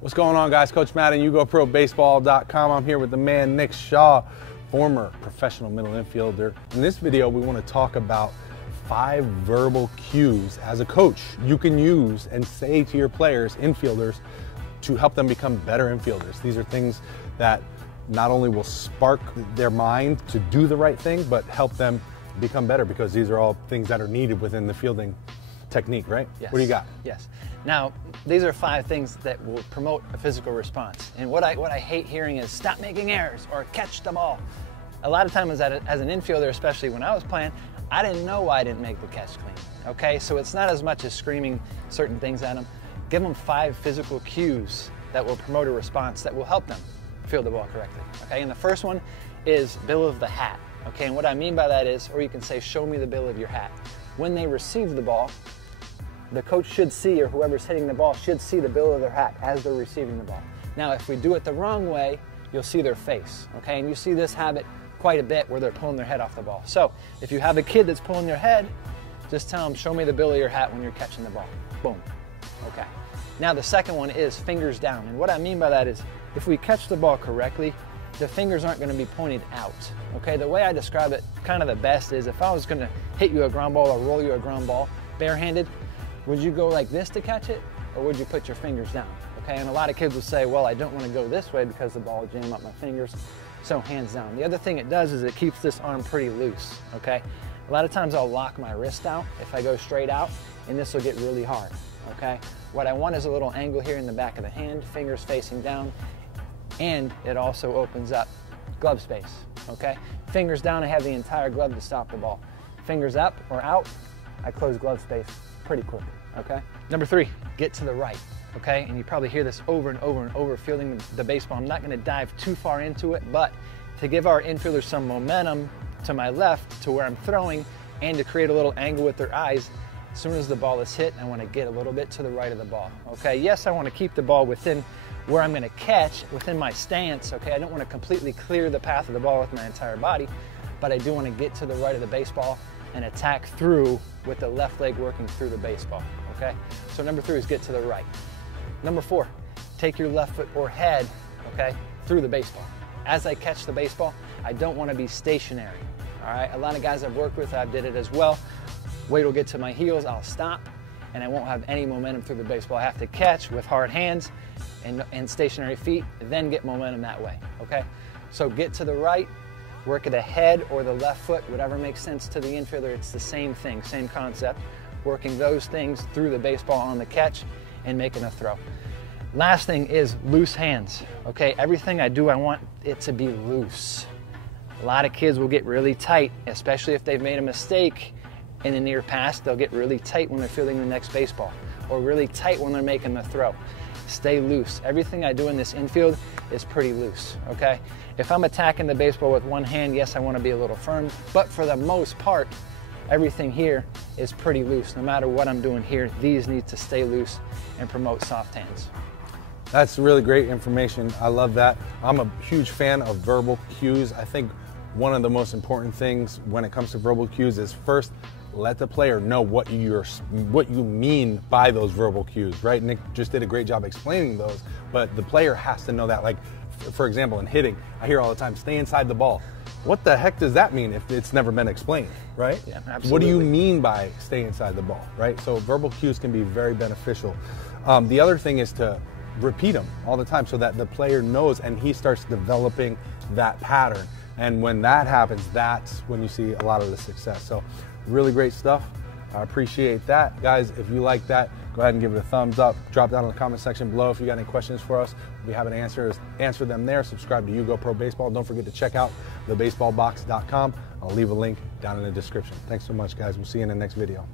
What's going on, guys? Coach Matt and YouGoProBaseball.com. I'm here with the man Nick Shaw, former professional middle infielder. In this video, we want to talk about 5 verbal cues as a coach you can use and say to your players, infielders, to help them become better infielders. These are things that not only will spark their mind to do the right thing, but help them become better, because these are all things that are needed within the fielding technique, right? Yes. What do you got? Yes. Now, these are 5 things that will promote a physical response. And what I hate hearing is stop making errors or catch the ball. A lot of times as an infielder, especially when I was playing, I didn't know why I didn't make the catch clean. Okay, so it's not as much as screaming certain things at them. Give them 5 physical cues that will promote a response that will help them field the ball correctly. Okay, and the first one is bill of the hat. Okay, and what I mean by that is, or you can say, show me the bill of your hat. When they receive the ball, the coach should see, or whoever's hitting the ball should see the bill of their hat as they're receiving the ball. Now, if we do it the wrong way, you'll see their face, okay? And you see this habit quite a bit where they're pulling their head off the ball. So if you have a kid that's pulling their head, just tell them, show me the bill of your hat when you're catching the ball. Boom, okay. Now the second one is fingers down. And what I mean by that is, if we catch the ball correctly, the fingers aren't going to be pointed out, okay? The way I describe it kind of the best is, if I was going to hit you a ground ball or roll you a ground ball barehanded, would you go like this to catch it, or would you put your fingers down? Okay, and a lot of kids will say, well, I don't want to go this way because the ball will jam up my fingers, so hands down. The other thing it does is it keeps this arm pretty loose, okay? A lot of times I'll lock my wrist out if I go straight out, and this will get really hard, okay? What I want is a little angle here in the back of the hand, fingers facing down, and it also opens up glove space, okay? Fingers down, I have the entire glove to stop the ball. Fingers up or out, I close glove space pretty quick, okay? Number 3, get to the right, okay? And you probably hear this over and over and over, fielding the baseball. I'm not gonna dive too far into it, but to give our infielders some momentum to my left, to where I'm throwing, and to create a little angle with their eyes, as soon as the ball is hit, I wanna get a little bit to the right of the ball, okay? Yes, I wanna keep the ball within where I'm gonna catch, within my stance, okay? I don't wanna completely clear the path of the ball with my entire body, but I do wanna get to the right of the baseball and attack through with the left leg working through the baseball, okay? So number 3 is get to the right. Number 4, take your left foot or head, okay, through the baseball. As I catch the baseball, I don't wanna be stationary, all right? A lot of guys I've worked with, I did it as well. Weight will get to my heels, I'll stop, and I won't have any momentum through the baseball. I have to catch with hard hands and stationary feet, then get momentum that way, okay? So get to the right, work at the head or the left foot, whatever makes sense to the infielder. It's the same thing, same concept. Working those things through the baseball on the catch and making a throw. Last thing is loose hands, okay? Everything I do, I want it to be loose. A lot of kids will get really tight, especially if they've made a mistake in the near past. They'll get really tight when they're fielding the next baseball, or really tight when they're making the throw. Stay loose. Everything I do in this infield is pretty loose, okay? If I'm attacking the baseball with one hand, yes, I want to be a little firm, but for the most part, everything here is pretty loose. No matter what I'm doing here, these need to stay loose and promote soft hands. That's really great information. I love that. I'm a huge fan of verbal cues. I think one of the most important things when it comes to verbal cues is, first, let the player know what you mean by those verbal cues, right? Nick just did a great job explaining those, but the player has to know that. Like, for example, in hitting, I hear all the time, stay inside the ball. What the heck does that mean if it's never been explained, right? Yeah, absolutely. What do you mean by stay inside the ball, right? So verbal cues can be very beneficial. The other thing is to repeat them all the time so that the player knows and he starts developing that pattern. And when that happens, that's when you see a lot of the success. So really great stuff. I appreciate that. Guys, if you like that, go ahead and give it a thumbs up. Drop down in the comment section below if you got any questions for us. If we have an answer them there. Subscribe to YouGoPro Baseball. Don't forget to check out thebaseballbox.com. I'll leave a link down in the description. Thanks so much, guys. We'll see you in the next video.